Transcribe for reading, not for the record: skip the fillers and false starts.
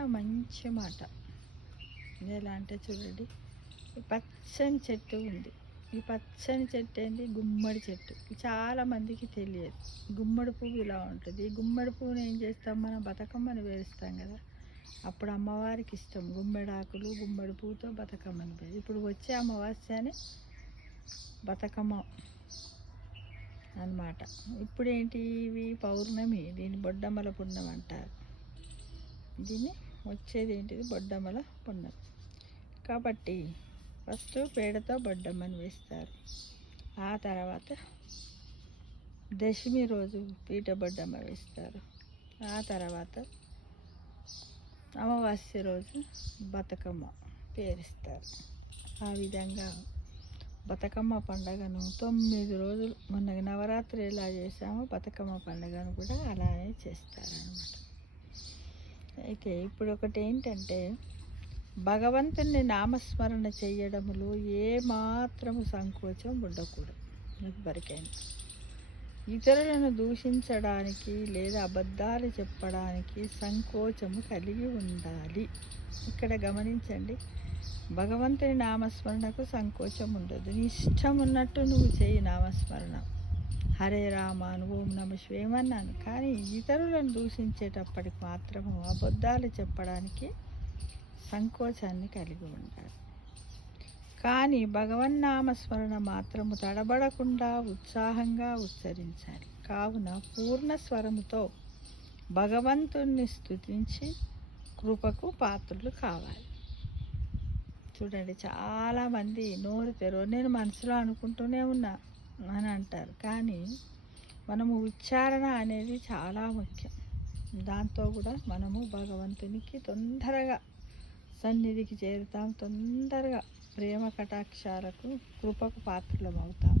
చాలా మంచి మాట. ఎలా అంటే చూడండి, ఈ పచ్చని చెట్టు ఉంది. ఈ పచ్చని చెట్టు ఏంటి? గుమ్మడి చెట్టు. చాలామందికి తెలియదు. గుమ్మడి పువ్వు ఇలా ఉంటుంది. ఈ గుమ్మడి పువ్వుని ఏం చేస్తాం? మనం బతుకమ్మని పేరుస్తాం కదా, అప్పుడు అమ్మవారికి ఇష్టం. గుమ్మడి ఆకులు గుమ్మడి పువ్వుతో బతుకమ్మని పేరు. ఇప్పుడు వచ్చే అమావాస్యని బతుకమ్మ అన్నమాట. ఇప్పుడు ఏంటి? ఇవి పౌర్ణమి, దీన్ని బొడ్డమ్మల పుణ్యం అంటారు. దీన్ని వచ్చేది ఏంటిది? బొడ్డమ్మల పుణ్యం. కాబట్టి ఫస్ట్ పేడతో బొడ్డమ్మని వేస్తారు. ఆ తర్వాత దశమి రోజు పీట బొడ్డమ్మ వేస్తారు. ఆ తర్వాత అమావాస్య రోజు బతుకమ్మ పేరిస్తారు. ఆ విధంగా బతుకమ్మ పండుగను 9 రోజులు, మొన్న నవరాత్రి ఎలా చేసామో బతుకమ్మ పండుగను కూడా అలానే చేస్తారన్నమాట. అయితే ఇప్పుడు ఒకటి ఏంటంటే, భగవంతుని నామస్మరణ చేయడములో ఏమాత్రము సంకోచం ఉండకూడదు. ఎవరికైనా ఇతరులను దూషించడానికి లేదా అబద్ధాలు చెప్పడానికి సంకోచము కలిగి ఉండాలి. ఇక్కడ గమనించండి, భగవంతుని నామస్మరణకు సంకోచం ఉండదు. నీ ఇష్టం ఉన్నట్టు నువ్వు చేయి నామస్మరణ. హరే రామ ఓం నమ శివేమన్నాను. కానీ ఇతరులను దూషించేటప్పటికి మాత్రము అబద్ధాలు చెప్పడానికి సంకోచాన్ని కలిగి ఉండాలి. కానీ భగవన్నామస్మరణ మాత్రము తడబడకుండా ఉత్సాహంగా ఉచ్చరించాలి. కావున పూర్ణ స్వరముతో భగవంతుణ్ణి స్తుతించి కృపకు పాత్రులు కావాలి. చూడండి, చాలామంది నోరు తెరవ, నేను మనసులో అనుకుంటూనే ఉన్నా అని అంటారు. కానీ మనము ఉచ్చారణ అనేది చాలా ముఖ్యం. దాంతో కూడా మనము భగవంతునికి తొందరగా సన్నిధికి చేరుతాం, తొందరగా ప్రేమ కటాక్షాలకు కృపకు పాత్రలం అవుతాం.